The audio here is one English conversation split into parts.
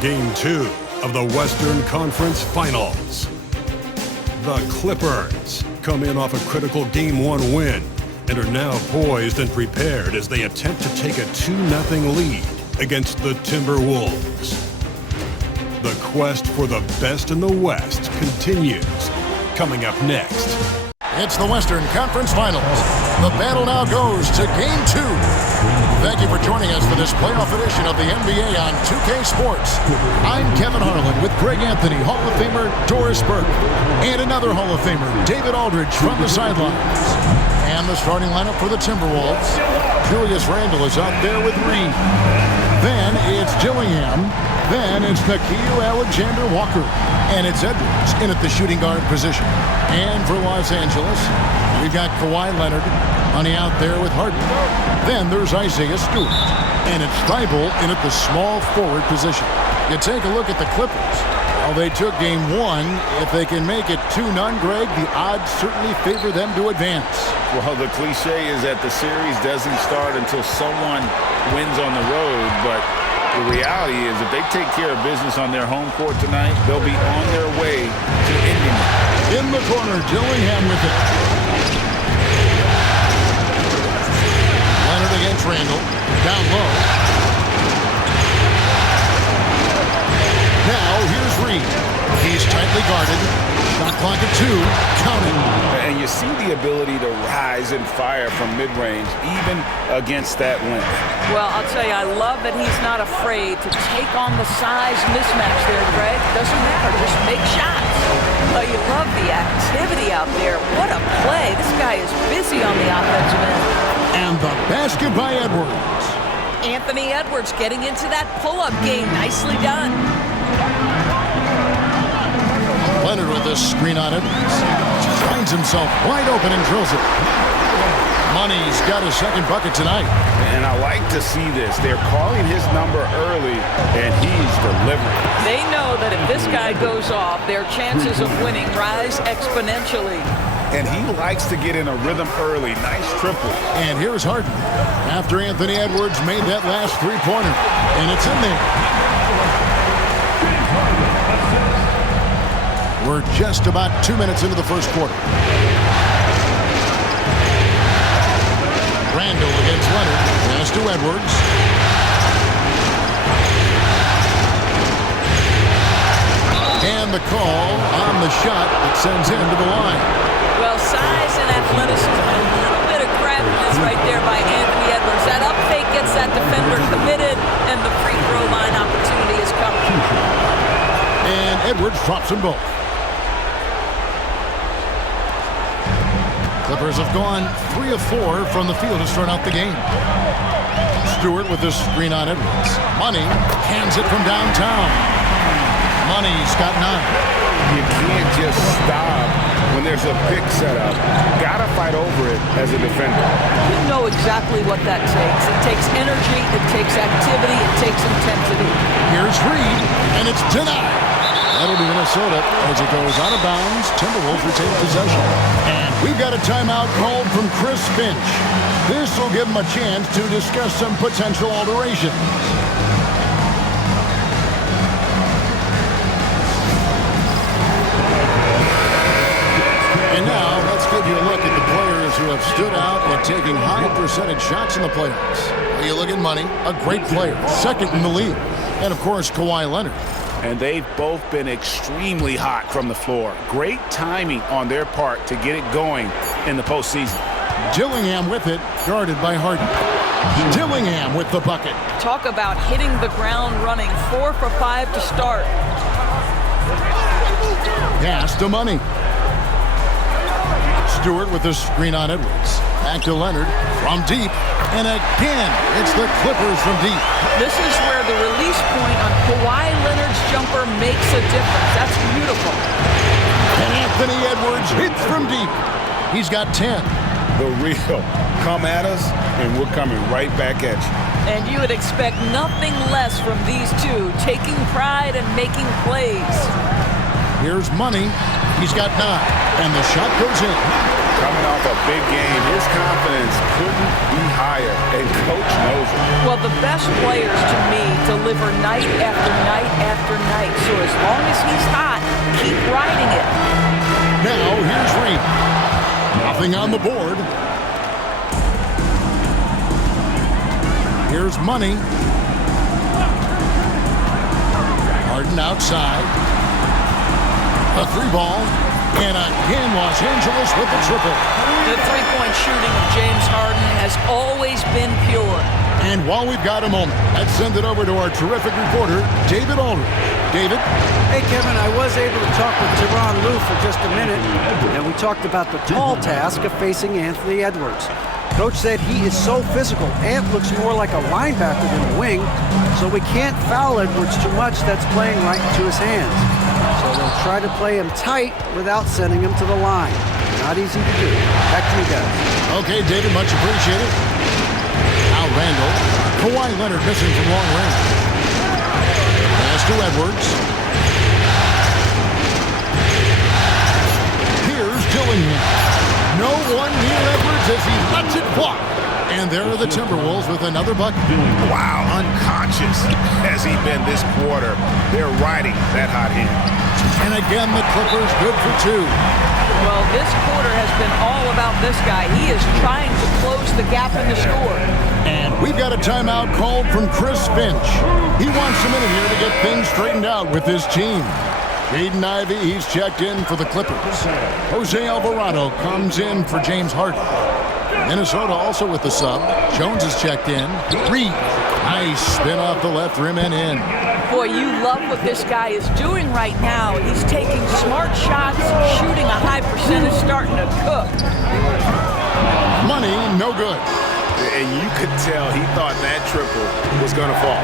Game 2 of the Western Conference Finals. The Clippers come in off a critical Game 1 win and are now poised and prepared as they attempt to take a 2-0 lead against the Timberwolves. The quest for the best in the West continues. Coming up next. It's the Western Conference Finals. The battle now goes to Game 2. Thank you for joining us for this playoff edition of the NBA on 2K Sports. I'm Kevin Harlan with Greg Anthony, Hall of Famer Doris Burke, and another Hall of Famer, David Aldridge, from the sidelines. And the starting lineup for the Timberwolves. Julius Randle is out there with Reed. Then it's Gillingham. Then it's Nickeil Alexander-Walker. And it's Edwards in at the shooting guard position. And for Los Angeles, we've got Kawhi Leonard, Honey out there with Harden. Then there's Isaiah Stewart. And it's Thibault in at the small forward position. You take a look at the Clippers. Well, they took Game 1. If they can make it 2-0, Greg, the odds certainly favor them to advance. Well, the cliche is that the series doesn't start until someone wins on the road, but the reality is if they take care of business on their home court tonight, they'll be on their way to ending it. In the corner, Gillingham with it. Leonard against Randle. Down low. Now here's Reed. He's tightly guarded. Shot clock at 2. Counting. And you see the ability to rise and fire from mid-range, even against that length. Well, I'll tell you, I love that he's not afraid to take on the size mismatch there, Greg. Doesn't matter. Just make shots. Well, you love the activity out there. What a play. This guy is busy on the offensive end. And the basket by Edwards. Anthony Edwards getting into that pull-up game. Nicely done. Leonard with this screen on Edwards. Finds himself wide open and drills it. Money's got his second bucket tonight. And I like to see this. They're calling his number early, and he's delivering. They know that if this guy goes off, their chances of winning rise exponentially. And he likes to get in a rhythm early. Nice triple. And here's Harden. After Anthony Edwards made that last three-pointer. And it's in there. We're just about 2 minutes into the first quarter. Randle against Leonard. Pass to Edwards. And the call on the shot that sends him to the line. Well, size and athleticism, a little bit of craftiness right there by Anthony Edwards. That up fake gets that defender committed, and the free throw line opportunity is coming. And Edwards drops them both. Clippers have gone 3 of 4 from the field to start out the game. Stewart with this screen on Edwards. Money hands it from downtown. Money's got 9. You can't just stop when there's a pick set up. Gotta fight over it as a defender. You know exactly what that takes. It takes energy, it takes activity, it takes intensity. Here's Reed, and it's denied. That'll be Minnesota as it goes out of bounds. Timberwolves retain possession. And we've got a timeout called from Chris Finch. This will give him a chance to discuss some potential alterations. And now let's give you a look at the players who have stood out and taking high percentage shots in the playoffs. You look at Money, a great player, second in the league. And of course, Kawhi Leonard. And they've both been extremely hot from the floor. Great timing on their part to get it going in the postseason. Gillingham with it, guarded by Harden. Gillingham with the bucket. Talk about hitting the ground running. 4 for 5 to start. Pass to Money. Stewart with the screen on Edwards. Back to Leonard from deep. And again, it's the Clippers from deep. This is where the release point on Kawhi Leonard's jumper makes a difference. That's beautiful. And Anthony Edwards hits from deep. He's got 10. The real. Come at us, and we're coming right back at you. And you would expect nothing less from these two, taking pride and making plays. Here's Money. He's got 9. And the shot goes in. Coming off a big game, his confidence couldn't be higher, and Coach knows it. Well, the best players, to me, deliver night after night after night. So as long as he's hot, keep riding it. Now, here's Reed. Nothing on the board. Here's Money. Harden outside. A three ball. And again, Los Angeles with the triple. The three-point shooting of James Harden has always been pure. And while we've got a moment, let's send it over to our terrific reporter, David Aldridge. David? Hey, Kevin, I was able to talk with Tyronn Lue for just a minute, and we talked about the tall task of facing Anthony Edwards. Coach said he is so physical. Ant looks more like a linebacker than a wing, so we can't foul Edwards too much. That's playing right into his hands. So they'll try to play him tight without sending him to the line. Not easy to do. Back to you guys. Okay, David, much appreciated. Now Randall. Kawhi Leonard missing from long range. Pass to Edwards. Here's Dillingham. No one near Edwards as he lets it fly. And there are the Timberwolves with another bucket. Wow, unconscious has he been this quarter. They're riding that hot hand. And again, the Clippers good for two. Well, this quarter has been all about this guy. He is trying to close the gap in the score. And we've got a timeout called from Chris Finch. He wants a minute here to get things straightened out with his team. Jaden Ivey, he's checked in for the Clippers. Jose Alvarado comes in for James Harden. Minnesota also with the sub. Jones is checked in. Reed, nice spin off the left rim and in. Boy, you love what this guy is doing right now. He's taking smart shots, shooting a high percentage, starting to cook. Money, no good. And you could tell he thought that triple was going to fall.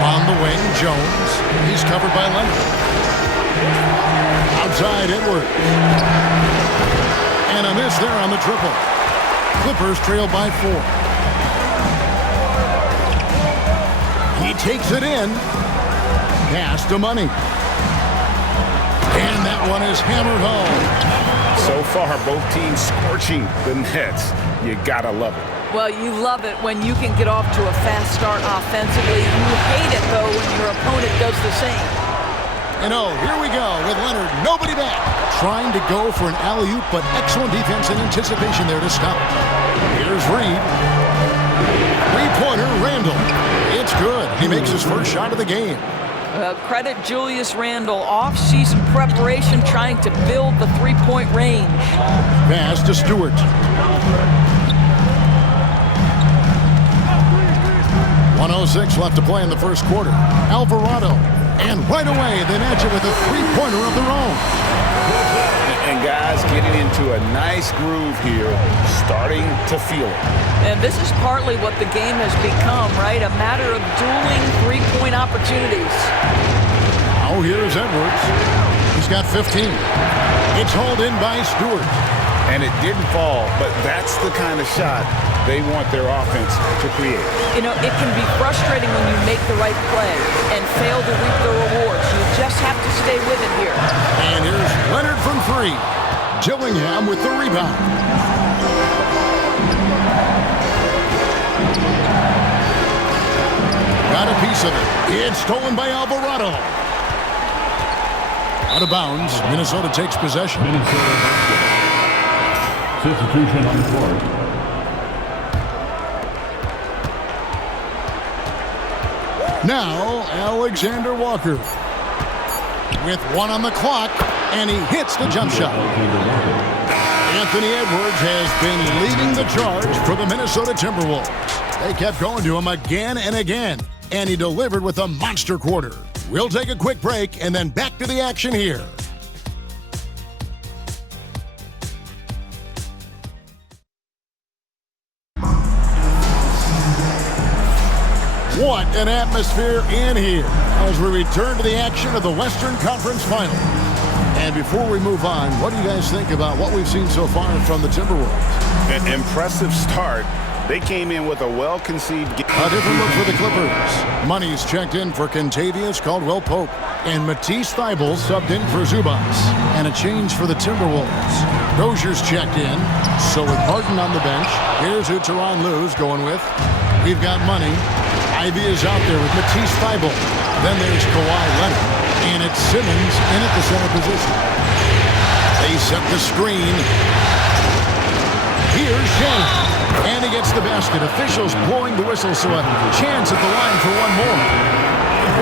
On the wing, Jones. He's covered by Leonard. Outside, Edwards. And a miss there on the triple. Clippers trail by 4. He takes it in. Pass to Money. And that one is hammered home. So far, both teams scorching the Nets. You gotta love it. Well, you love it when you can get off to a fast start offensively. You hate it, though, when your opponent does the same. And oh, here we go with Leonard. Nobody back. Trying to go for an alley-oop, but excellent defense and anticipation there to stop. Here's Reed. Three-pointer, Randall. It's good. He makes his first shot of the game. Credit Julius Randle. Off-season preparation, trying to build the three-point range. Pass to Stewart. .106 left to play in the first quarter. Alvarado. And right away, they match it with a three-pointer of their own. And guys getting into a nice groove here, starting to feel it. And this is partly what the game has become, right? A matter of dueling three-point opportunities. Now here's Edwards. He's got 15. It's hauled in by Stewart. And it didn't fall, but that's the kind of shot they want their offense to create. You know, it can be frustrating when you make the right play and fail to reap the rewards. You just have to stay with it here. And here's Leonard from 3. Dillingham with the rebound. Got a piece of it. It's stolen by Alvarado. Out of bounds. Minnesota takes possession. Substitution on the court. Now, Alexander Walker with 1 on the clock, and he hits the jump shot. Anthony Edwards has been leading the charge for the Minnesota Timberwolves. They kept going to him again and again, and he delivered with a monster quarter. We'll take a quick break and then back to the action here. What an atmosphere in here as we return to the action of the Western Conference Final. And before we move on, what do you guys think about what we've seen so far from the Timberwolves? An impressive start, They came in with a well-conceived game. A different look for the Clippers. Money's checked in for Kentavious Caldwell-Pope. And Matisse Thybulle subbed in for Zubas. And a change for the Timberwolves. Rozier's checked in. So with Harden on the bench, here's who Tyronn Lue's going with. We've got Money. Ivy is out there with Matisse Thybulle. Then there's Kawhi Leonard. And it's Simmons in at the center position. They set the screen. Here's Shannon. And he gets the basket. Officials blowing the whistle, so a chance at the line for one more.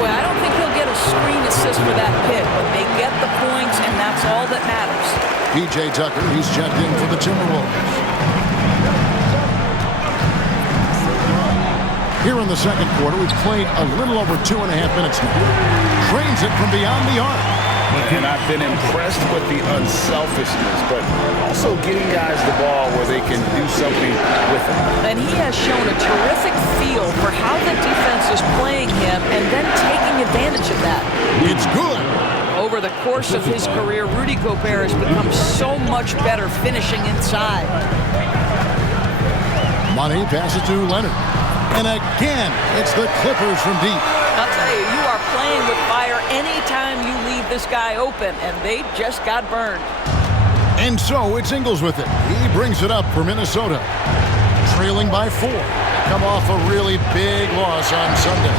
Boy, I don't think he'll get a screen assist for that pick, but they get the points, and that's all that matters. P.J. Tucker, he's checked in for the Timberwolves. Here in the second quarter, we've played a little over 2.5 minutes now. Trains it from beyond the arc. And I've been impressed with the unselfishness, but also getting guys the ball where they can do something with it. And he has shown a terrific feel for how the defense is playing him and then taking advantage of that. It's good. Over the course of his career, Rudy Gobert has become so much better finishing inside. Money passes to Leonard. And again, it's the Clippers from deep. I'll tell you, you are playing with fire anytime you leave this guy open, and they just got burned. And so it's Ingles with it. He brings it up for Minnesota. Trailing by 4. Come off a really big loss on Sunday.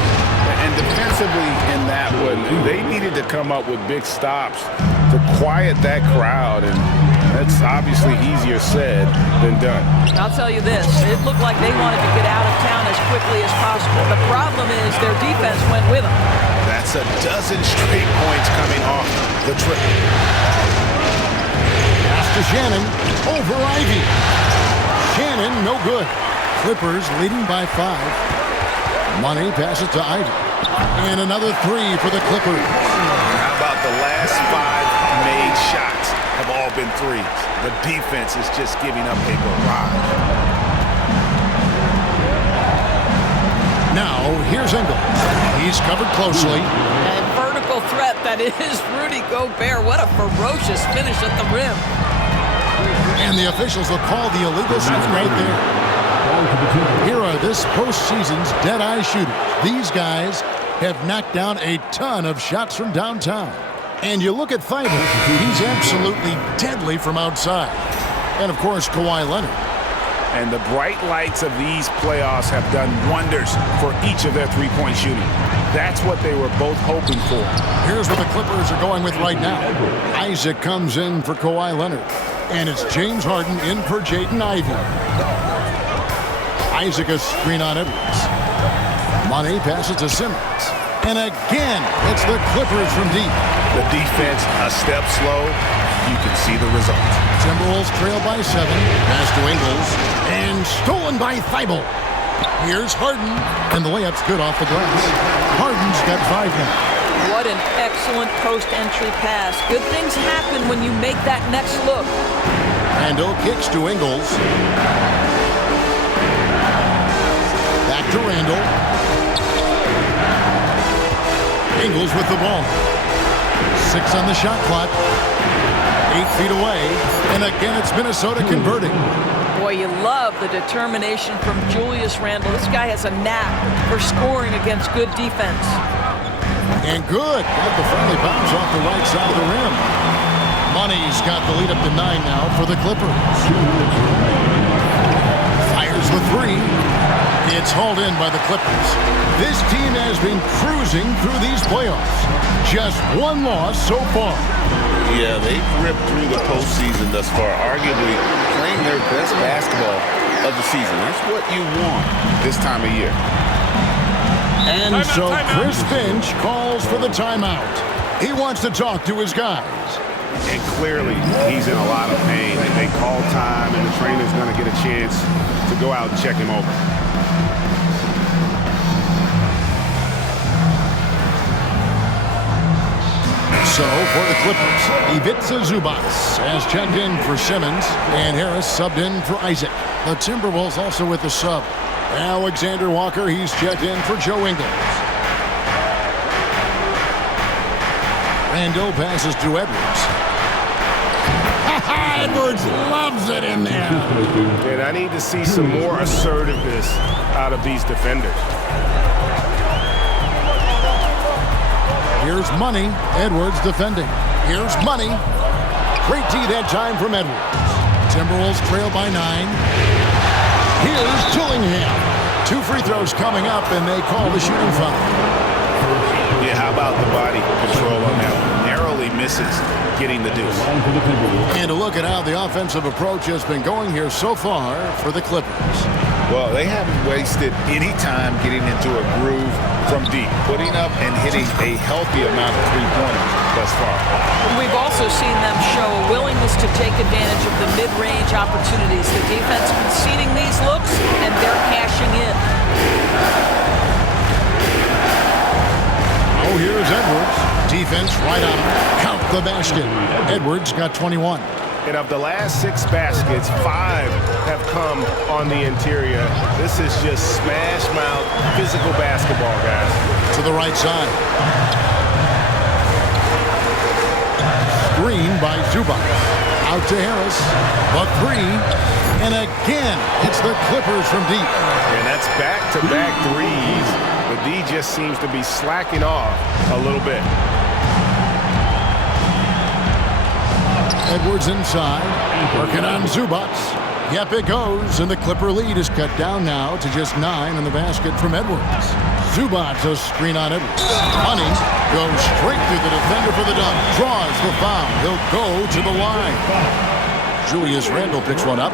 And defensively in that one, they needed to come up with big stops to quiet that crowd, and that's obviously easier said than done. I'll tell you this, it looked like they wanted to get out of town as quickly as possible. The problem is their defense went with them. That's a dozen straight points coming off the trip. Pass to Shannon, over Ivy. Shannon, no good. Clippers leading by 5. Money passes to Ivy. And another 3 for the Clippers. How about the last 5 made shots have all been threes? The defense is just giving up a barrage. Now, here's Ingles. He's covered closely. And vertical threat, that is Rudy Gobert. What a ferocious finish at the rim. And the officials will call the illegal screen right there. Here are this postseason's dead-eye shooters. These guys have knocked down a ton of shots from downtown. And you look at Thybulle, he's absolutely deadly from outside. And, of course, Kawhi Leonard. And the bright lights of these playoffs have done wonders for each of their three-point shooting. That's what they were both hoping for. Here's what the Clippers are going with right now. Isaac comes in for Kawhi Leonard. And it's James Harden in for Jaden Ivey. Isaac a screen on Edwards. Money passes to Simmons. And again, it's the Clippers from deep. The defense a step slow. You can see the result. Timberwolves trail by 7. Pass to Ingles. And stolen by Thybulle. Here's Harden. And the layup's good off the glass. Harden's got 5 now. What an excellent post-entry pass. Good things happen when you make that next look. Randall kicks to Ingles. Back to Randall. Ingles with the ball. 6 on the shot clock. 8 feet away. And again, it's Minnesota converting. Boy, you love the determination from Julius Randle. This guy has a knack for scoring against good defense. And good. Got the friendly bounce off the right side of the rim. Money's got the lead up to 9 now for the Clippers. Fires the 3. It's hauled in by the Clippers. This team has been cruising through these playoffs. Just 1 loss so far. Yeah, they've ripped through the postseason thus far, arguably playing their best basketball of the season. That's what you want this time of year. And so Chris Finch calls for the timeout. He wants to talk to his guys. And clearly, he's in a lot of pain. They call time, and the trainer's going to get a chance to go out and check him over. So, for the Clippers, Ivica Zubas has checked in for Simmons, and Harris subbed in for Isaac. The Timberwolves also with the sub. Alexander Walker, he's checked in for Joe Ingles. Randall passes to Edwards. Edwards loves it in there. And I need to see some more assertiveness out of these defenders. Here's Money. Edwards defending. Here's Money. Great D that time from Edwards. Timberwolves trail by 9. Here's Dillingham. 2 free throws coming up, and they call the shooting foul. Yeah, how about the body control on that? Narrowly misses getting the deuce. And a look at how the offensive approach has been going here so far for the Clippers. Well, they haven't wasted any time getting into a groove from deep, putting up and hitting a healthy amount of three-pointers thus far. We've also seen them show a willingness to take advantage of the mid-range opportunities. The defense conceding these looks, and they're cashing in. Oh, here's Edwards. Defense right on him. Count the basket. Edwards got 21. And of the last 6 baskets, 5 have come on the interior. This is just smash mouth physical basketball, guys. To the right side. Screen by Zubac. Out to Harris. The 3. And again, it's the Clippers from deep. And that's back-to-back threes. The D just seems to be slacking off a little bit. Edwards inside, working on Zubac. Yep, it goes, and the Clipper lead is cut down now to just 9 in the basket from Edwards. Zubac, a screen on Edwards. Money goes straight through the defender for the dunk. Draws the foul. He'll go to the line. Julius Randle picks one up.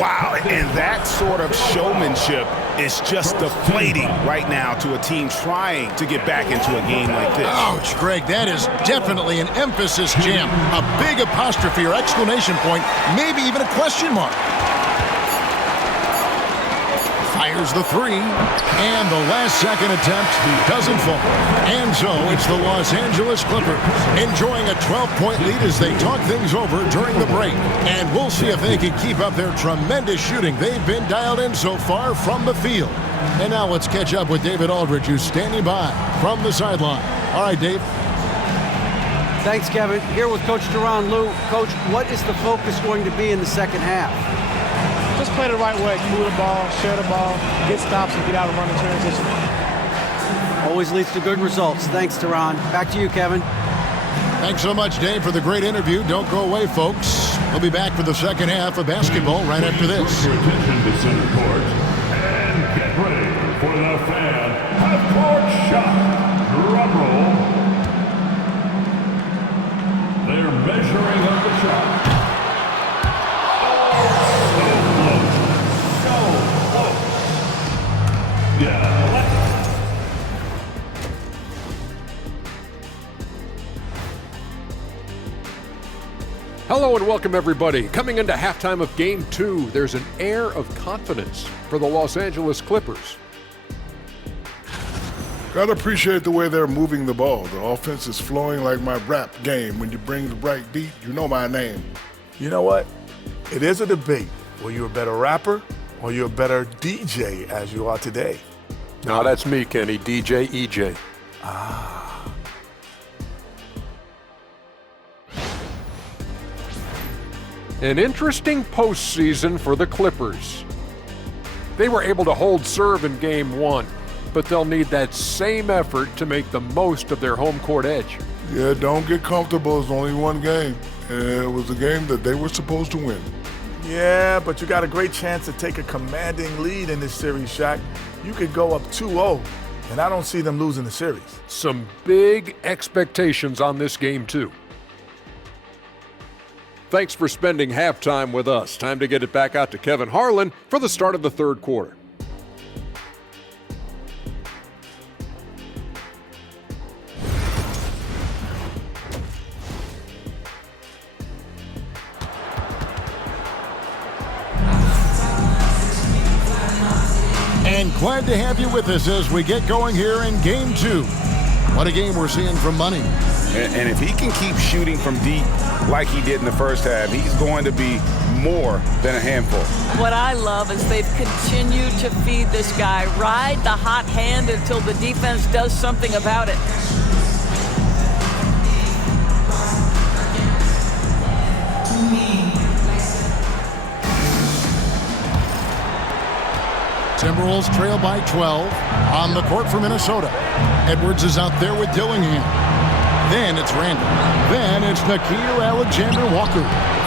Wow, and that sort of showmanship is just deflating right now to a team trying to get back into a game like this. Ouch, Greg, that is definitely an emphasis jam. A big apostrophe or exclamation point, maybe even a question mark. Fires the 3, and the last second attempt doesn't fall. And so it's the Los Angeles Clippers enjoying a 12-point lead as they talk things over during the break. And we'll see if they can keep up their tremendous shooting they've been dialed in so far from the field. And now let's catch up with David Aldridge, who's standing by from the sideline. All right, Dave. Thanks, Kevin. Here with Coach Tyronn Lue. Coach, what is the focus going to be in the second half? Just play the right way. Move the ball, share the ball, get stops, and get out and run in transition. Always leads to good results. Thanks, Tyronn. Back to you, Kevin. Thanks so much, Dave, for the great interview. Don't go away, folks. We'll be back for the second half of basketball right after this. Your attention to center court and get ready for the fan half-court shot. Drum roll. They're measuring up the shot. Hello and welcome everybody. Coming into halftime of Game 2, there's an air of confidence for the Los Angeles Clippers. Gotta appreciate the way they're moving the ball. The offense is flowing like my rap game. When you bring the right beat, you know my name. You know what? It is a debate. Were you a better rapper or you're a better DJ as you are today? No, that's me, Kenny. DJ EJ. An interesting postseason for the Clippers. They were able to hold serve in Game 1, but they'll need that same effort to make the most of their home court edge. Yeah, don't get comfortable. It's only one game. And it was a game that they were supposed to win. Yeah, but you got a great chance to take a commanding lead in this series, Shaq. You could go up 2-0, and I don't see them losing the series. Some big expectations on this game, too. Thanks for spending halftime with us. Time to get it back out to Kevin Harlan for the start of the third quarter. And glad to have you with us as we get going here in Game 2. What a game we're seeing from Money. And if he can keep shooting from deep like he did in the first half, he's going to be more than a handful. What I love is they've continued to feed this guy. Ride the hot hand until the defense does something about it. To me. Timberwolves trail by 12 on the court for Minnesota. Edwards is out there with Dillingham. Then it's Randall. Then it's Nickeil Alexander-Walker.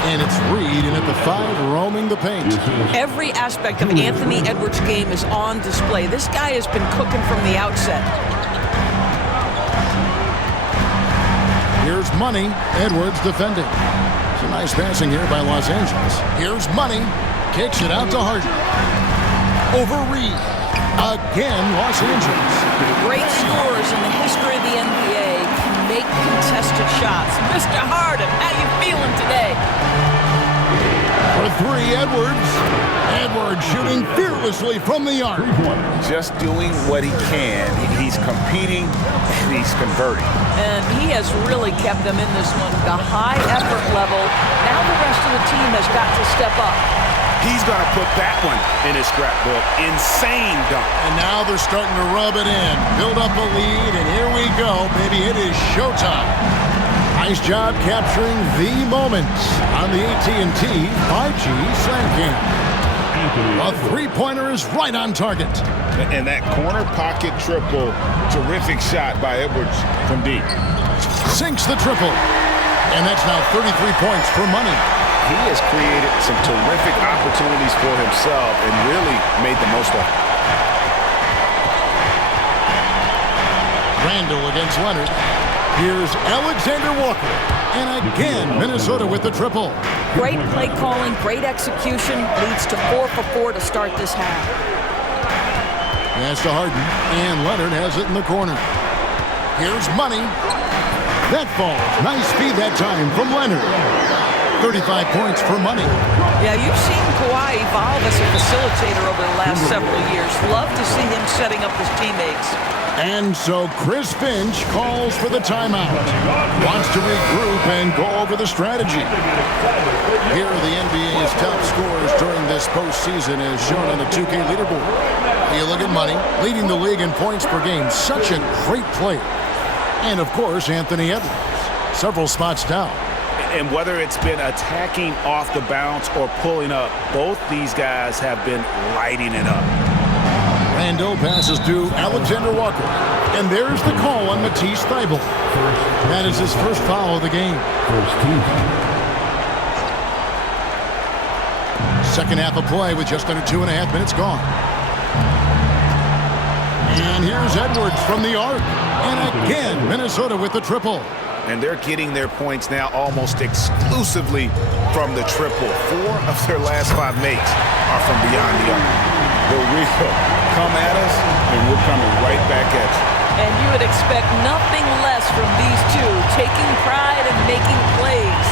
And it's Reed in at the 5 roaming the paint. Every aspect of Anthony Edwards' game is on display. This guy has been cooking from the outset. Here's Money. Edwards defending. Some nice passing here by Los Angeles. Here's Money. Kicks it out to Harden. Over Reed. Again, Los Angeles. Great scorers in the history of the NBA can make contested shots. Mr. Harden, how you feeling today? For 3, Edwards. Edwards shooting fearlessly from the arc. Just doing what he can. He's competing, and he's converting. And he has really kept them in this one. The high effort level. Now the rest of the team has got to step up. He's going to put that one in his scrapbook. Insane dunk. And now they're starting to rub it in. Build up a lead, and here we go, baby. It is showtime. Nice job capturing the moment on the AT&T 5G Slam Cam. A three-pointer is right on target. And that corner pocket triple, terrific shot by Edwards from deep. Sinks the triple. And that's now 33 points for Money. He has created some terrific opportunities for himself and really made the most of it. Randall against Leonard. Here's Alexander-Walker. And again, Minnesota with the triple. Great play calling, great execution. Leads to 4 for 4 to start this half. Pass to Harden. And Leonard has it in the corner. Here's Money. That falls. Nice speed that time from Leonard. 35 points for Money. Yeah, you've seen Kawhi evolve as a facilitator over the last several years. Love to see him setting up his teammates. And so Chris Finch calls for the timeout. Wants to regroup and go over the strategy. Here are the NBA's top scorers during this postseason as shown on the 2K leaderboard. You look at Money, leading the league in points per game. Such a great player. And, of course, Anthony Edwards. Several spots down. And whether it's been attacking off the bounce or pulling up, both these guys have been lighting it up. Randall passes to Alexander-Walker. And there's the call on Matisse Thybulle. That is his first foul of the game. Second half of play with just under 2.5 minutes gone. And here's Edwards from the arc. And again, Minnesota with the triple. And they're getting their points now almost exclusively from the triple. 4 of their last 5 makes are from beyond the arc. The real come at us, and we're coming right back at you. And you would expect nothing less from these two, taking pride and making plays.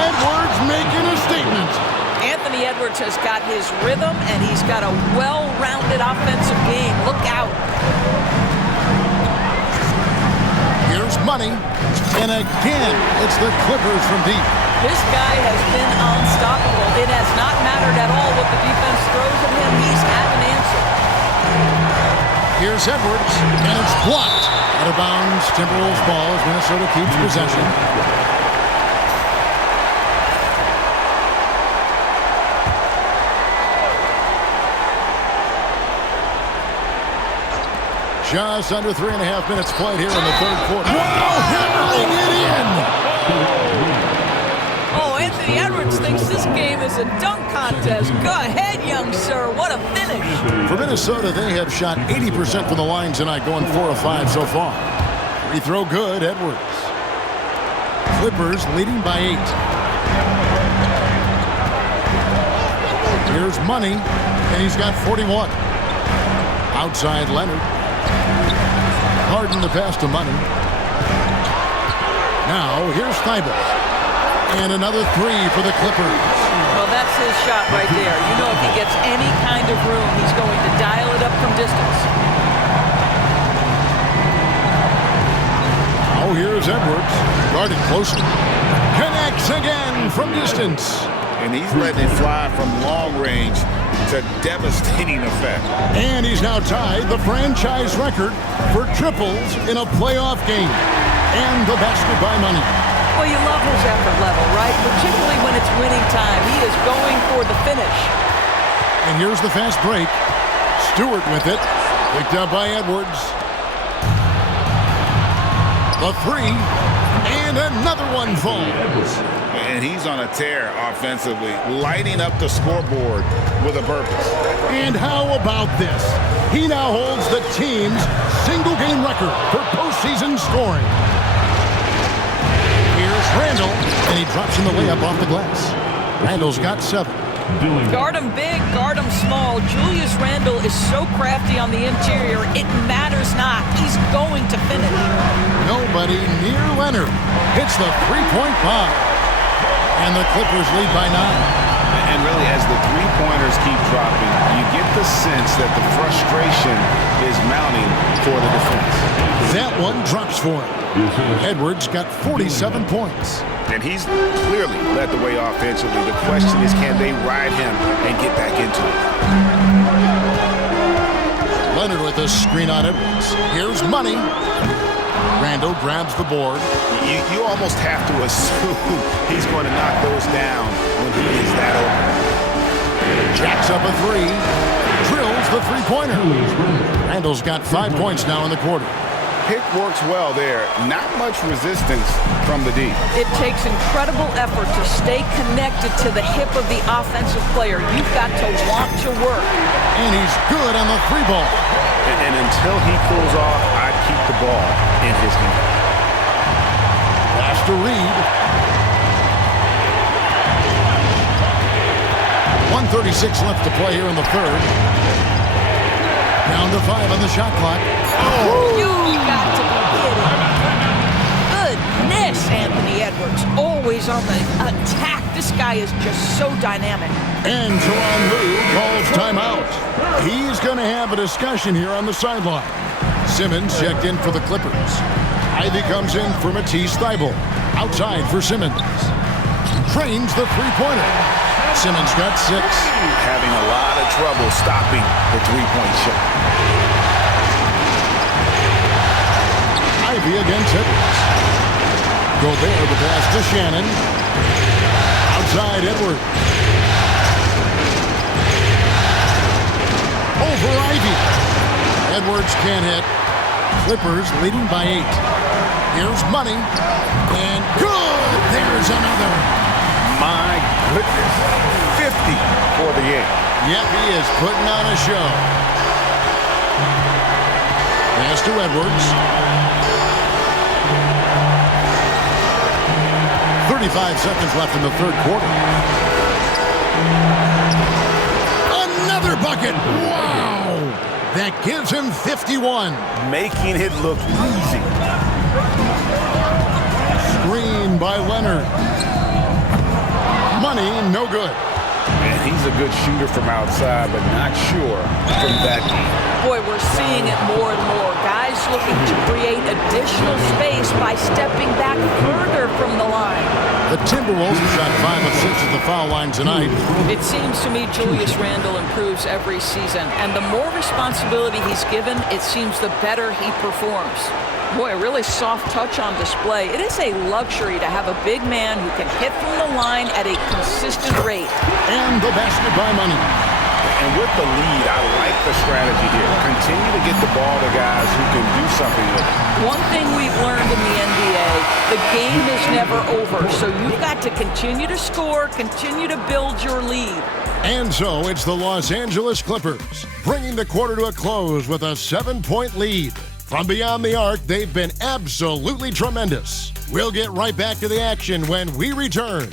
Edwards making a statement. Anthony Edwards has got his rhythm, and he's got a well-rounded offensive game. Look out. Here's Money. And again, it's the Clippers from deep. This guy has been unstoppable. It has not mattered at all what the defense throws at him. He's had an answer. Here's Edwards, and it's blocked. Out of bounds, Timberwolves ball as Minnesota keeps possession. Just under 3.5 minutes played here in the third quarter. Wow, hammering it in! Oh, Anthony Edwards thinks this game is a dunk contest. Go ahead, young sir. What a finish. For Minnesota, they have shot 80% from the line tonight, going 4 of 5 so far. Free throw good, Edwards. Clippers leading by 8. Here's Money, and he's got 41. Outside Leonard. Harden the pass to Money. Now, here's Thybulle. And another 3 for the Clippers. Well, that's his shot right there. You know, if he gets any kind of room, he's going to dial it up from distance. Now, here's Edwards. Guarded closely. Connects again from distance. And he's letting it fly from long range to devastating effect. And he's now tied the franchise record for triples in a playoff game. And the basket by Money. Well, you love his effort level, right? Particularly when it's winning time. He is going for the finish. And here's the fast break. Stewart with it. Picked up by Edwards. The three. And another one falls. And he's on a tear offensively, lighting up the scoreboard with a purpose. And how about this? He now holds the team's single-game record for postseason scoring. Here's Randall, and he drops in the layup off the glass. Randall's got 7. Guard him big, guard him small. Julius Randle is so crafty on the interior, it matters not. He's going to finish. Nobody near Leonard hits the three-point bomb. And the Clippers lead by 9. And really, as the three-pointers keep dropping, you get the sense that the frustration is mounting for the defense. That one drops for him. Edwards got 47 points. And he's clearly led the way offensively. The question is, can they ride him and get back into it? Leonard with a screen on Edwards. Here's Money. Randall grabs the board. You almost have to assume he's going to knock those down when he is that open. Jacks up a 3. Drills the three-pointer. Randall's got 5 points now in the quarter. Pick works well there. Not much resistance from the D. It takes incredible effort to stay connected to the hip of the offensive player. You've got to want to work. And he's good on the 3-ball. And until he cools off, I'd keep the ball in his hand. Pass to Reed. 1:36 left to play here in the third. Down to 5 on the shot clock. Oh, you got to be kidding. Goodness, Anthony Edwards, always on the attack. This guy is just so dynamic. And Tyronn Lue calls timeout. He's going to have a discussion here on the sideline. Simmons checked in for the Clippers. Ivy comes in for Matisse Thybulle. Outside for Simmons. Trains the three-pointer. Simmons got 6. Having a lot of trouble stopping the three-point shot. Ivy against Edwards. Gobert the pass to Shannon. Outside Edwards. Over Ivy. Edwards can't hit. Clippers leading by 8. Here's Money. And good! There's another. My goodness. 50 for the game. Yep, he is putting on a show. Pass to Edwards. 35 seconds left in the third quarter. Another bucket. Wow! That gives him 51. Making it look easy. Screen by Leonard. Money, no good. And he's a good shooter from outside, but not sure from that deep. Boy, we're seeing it more and more. Guys looking to create additional space by stepping back further from the line. The Timberwolves shot 5 of 6 at the foul line tonight. It seems to me Julius Randle improves every season, and the more responsibility he's given, it seems the better he performs. Boy, a really soft touch on display. It is a luxury to have a big man who can hit from the line at a consistent rate. And the basket by Money. And with the lead, I like the strategy here. Continue to get the ball to guys who can do something with it. One thing we've learned in the NBA, the game is never over. So you've got to continue to score, continue to build your lead. And so it's the Los Angeles Clippers, bringing the quarter to a close with a 7-point lead. From beyond the arc, they've been absolutely tremendous. We'll get right back to the action when we return.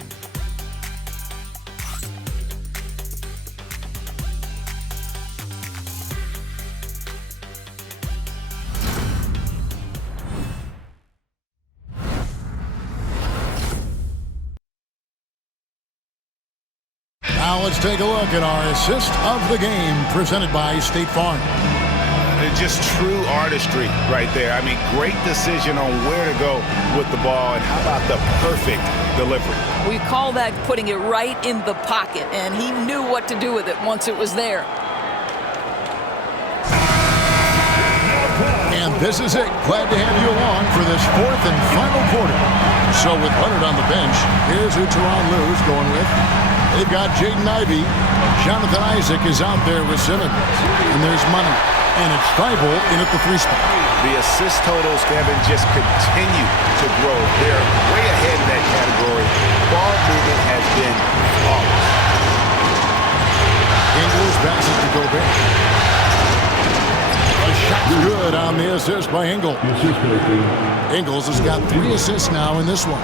Now let's take a look at our assist of the game presented by State Farm. Just true artistry right there. I mean, great decision on where to go with the ball, and how about the perfect delivery? We call that putting it right in the pocket, and he knew what to do with it once it was there. And this is it. Glad to have you along for this fourth and final quarter. So with Leonard on the bench, here's who Tyronn Lue's going with. They've got Jaden Ivey. Jonathan Isaac is out there with Simmons. And there's Money. And it's Thibault in at the 3 spot. The assist totals, Kevin, just continue to grow. They're way ahead in that category. Ball movement has been flawless. Ingles passes to Gobert. A shot good on the assist by Ingles. Ingles has got 3 assists now in this one.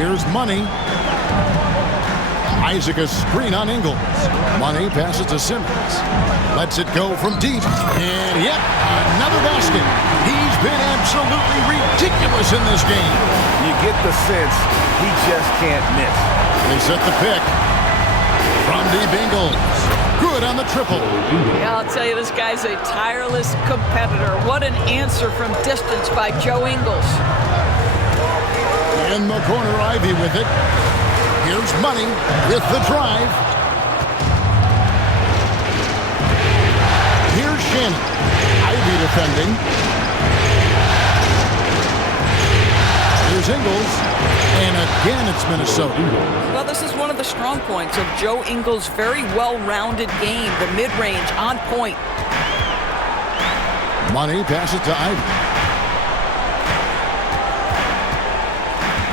Here's Money. Isaac a screen on Ingles. Money passes to Simmons. Lets it go from deep. And yep, another basket. He's been absolutely ridiculous in this game. You get the sense he just can't miss. They set the pick. From deep, Ingles. Good on the triple. Yeah, I'll tell you, this guy's a tireless competitor. What an answer from distance by Joe Ingles. In the corner, Ivey with it. Here's Money with the drive. Here's Shannon. Ivey defending. Here's Ingles. And again, it's Minnesota. Well, this is one of the strong points of Joe Ingles' very well-rounded game. The mid-range on point. Money passes to Ivey.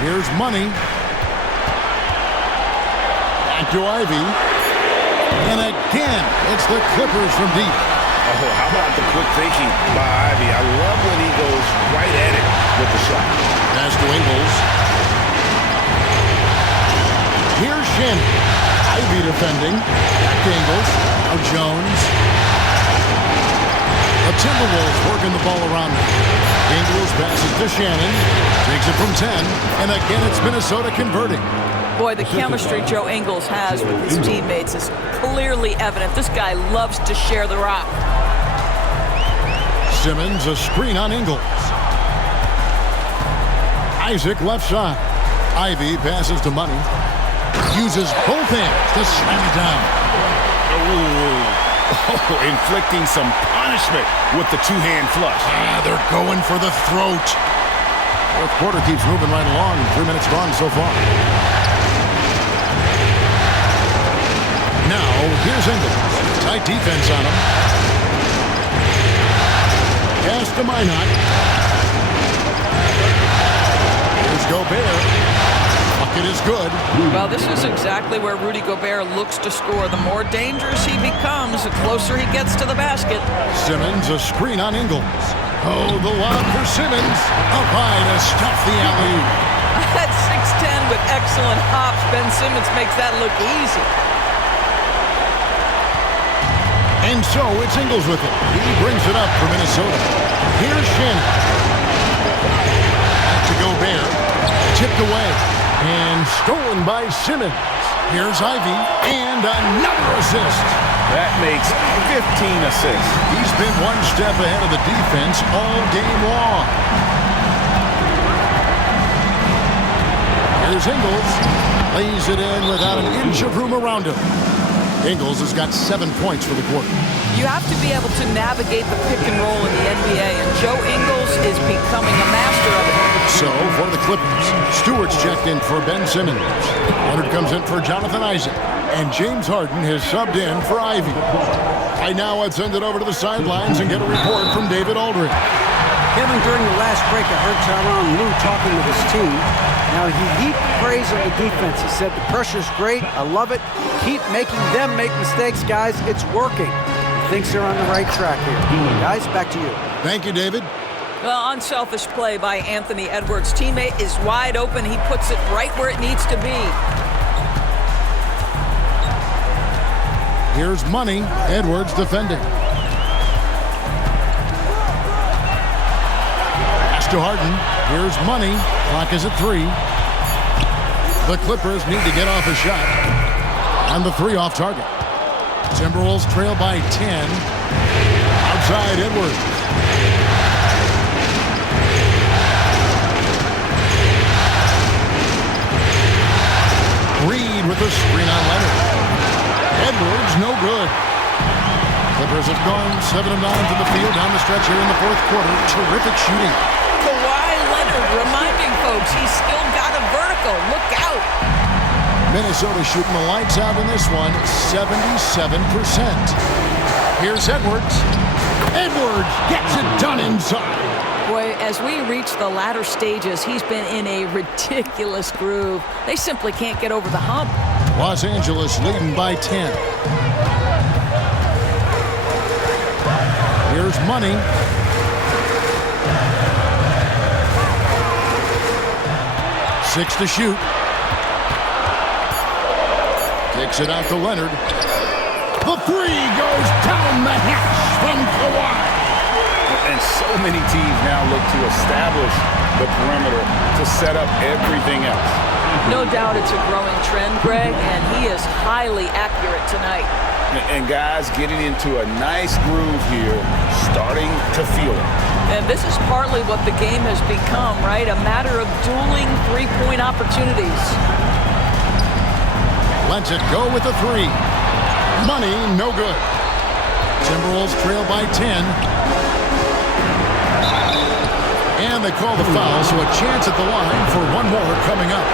Here's Money. Back to Ivey. And again, it's the Clippers from deep. Oh, how about the quick thinking by Ivey? I love when he goes right at it with the shot. Pass to Ingles. Here's Shannon. Ivey defending. Back to Ingles. Now Jones. The Timberwolves working the ball around them. Ingles passes to Shannon. Takes it from 10. And again, it's Minnesota converting. Boy, the chemistry Joe Ingles has with his teammates is clearly evident. This guy loves to share the rock. Simmons, a screen on Ingles. Isaac left side. Ivey passes to Money. Uses both hands to slam it down. Oh, inflicting some punishment with the two-hand flush. They're going for the throat. Fourth quarter keeps moving right along. 3 minutes gone so far. Now, here's Ingles. Tight defense on him. Pass to Minot. Here's Gobert. Bucket is good. Well, this is exactly where Rudy Gobert looks to score. The more dangerous he becomes, the closer he gets to the basket. Simmons, a screen on Ingles. Oh, the lob for Simmons. Up high to stuff the alley-oop. At 6'10" with excellent hops, Ben Simmons makes that look easy. And so it's Ingles with it. He brings it up for Minnesota. Here's Shannon. Back to Gobert. Tipped away. And stolen by Simmons. Here's Ivey. And another assist. That makes 15 assists. He's been one step ahead of the defense all game long. Here's Ingles. Lays it in without an inch of room around him. Ingles has got 7 points for the quarter. You have to be able to navigate the pick and roll in the NBA, and Joe Ingles is becoming a master of it. So, for the Clippers, Stewart's checked in for Ben Simmons. Leonard comes in for Jonathan Isaac. And James Harden has subbed in for Ivey. Right now, I'd send it over to the sidelines and get a report from David Aldridge. Kevin, during the last break, I heard Tyronn Lue talking with his team. Now, he heaped praise on the defense. He said, the pressure's great. I love it. Keep making them make mistakes, guys. It's working. He thinks they're on the right track here. Guys, back to you. Thank you, David. Well, unselfish play by Anthony Edwards. Teammate is wide open. He puts it right where it needs to be. Here's Money. Edwards defending. Pass to Harden. Here's Money. Clock is at 3. The Clippers need to get off a shot. And the 3 off target. Timberwolves trail by 10. Outside Edwards. Reed with the screen on Leonard. Edwards, no good. Clippers have gone 7 of 9 from the field down the stretch here in the fourth quarter. Terrific shooting. Kawhi Leonard record, reminding folks he's still got a vertical. Look out. Minnesota shooting the lights out in this one, 77%. Here's Edwards. Edwards gets it done inside. Boy, as we reach the latter stages, he's been in a ridiculous groove. They simply can't get over the hump. Los Angeles leading by 10. Here's Money. Six to shoot. Kicks it out to Leonard. The three goes down the hatch from Kawhi. And so many teams now look to establish the perimeter to set up everything else. No doubt it's a growing trend, Greg, and he is highly accurate tonight. And guys getting into a nice groove here, starting to feel it. And this is partly what the game has become, right? A matter of dueling three-point opportunities. Lets it go with the three. Money, no good. Timberwolves trail by 10. And they call the foul, so a chance at the line for one more coming up.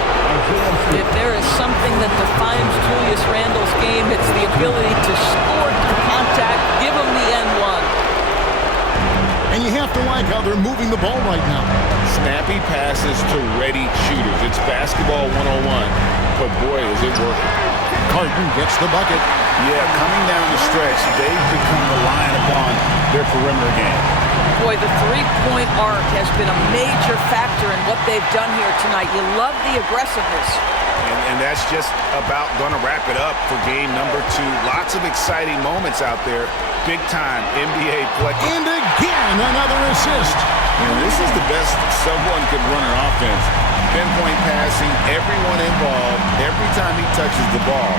If there is something that defines Julius Randle's game, it's the ability to score through contact, give him the N1. And you have to like how they're moving the ball right now. Snappy passes to ready shooters. It's basketball 101, but boy, is it working. Carton gets the bucket. Yeah, coming down the stretch, they've become reliant upon their perimeter game. Boy, the three-point arc has been a major factor in what they've done here tonight. You love the aggressiveness. And that's just about going to wrap it up for game number 2. Lots of exciting moments out there. Big-time NBA play. And again, another assist. And this is the best someone could run an offense. Pinpoint passing, everyone involved. Every time he touches the ball,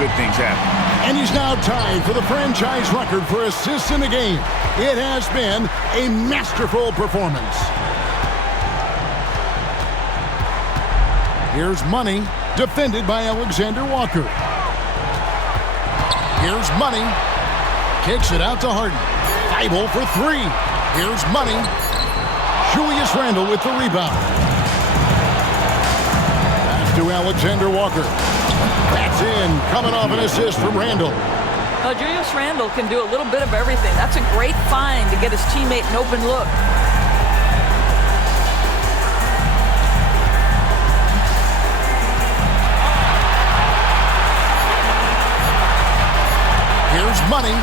good things happen. And he's now tied for the franchise record for assists in a game. It has been a masterful performance. Here's Money, defended by Alexander Walker. Here's Money. Kicks it out to Harden. Thibault for three. Here's Money. Julius Randle with the rebound. Pass to Alexander Walker. That's in, coming off an assist from Randle. Julius Randle can do a little bit of everything. That's a great find to get his teammate an open look. Here's Money.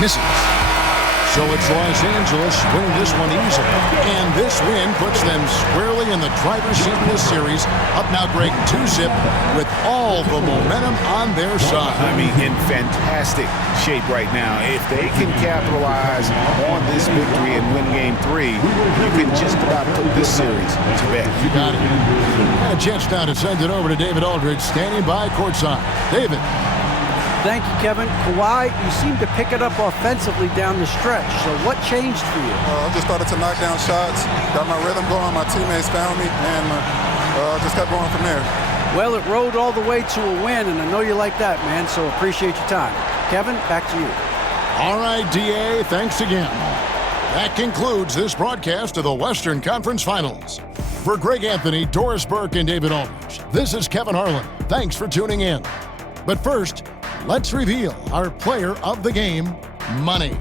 Misses. So it's Los Angeles winning this one easily. And this win puts them squarely in the driver's seat in this series. Up now, Greg, 2-zip with all the momentum on their side. I mean, in fantastic shape right now. If they can capitalize on this victory and win game 3, you can just about put this series to bed. You got it. And a chance now to send it over to David Aldridge, standing by courtside. David. Thank you, Kevin. Kawhi, you seem to pick it up offensively down the stretch. So what changed for you? I just started to knock down shots, got my rhythm going, my teammates found me, and just kept going from there. Well, it rode all the way to a win, and I know you like that, man, so appreciate your time. Kevin, back to you. All right, DA, thanks again. That concludes this broadcast of the Western Conference Finals. For Greg Anthony, Doris Burke, and David Aldridge, this is Kevin Harlan. Thanks for tuning in. But first, let's reveal our player of the game, Money.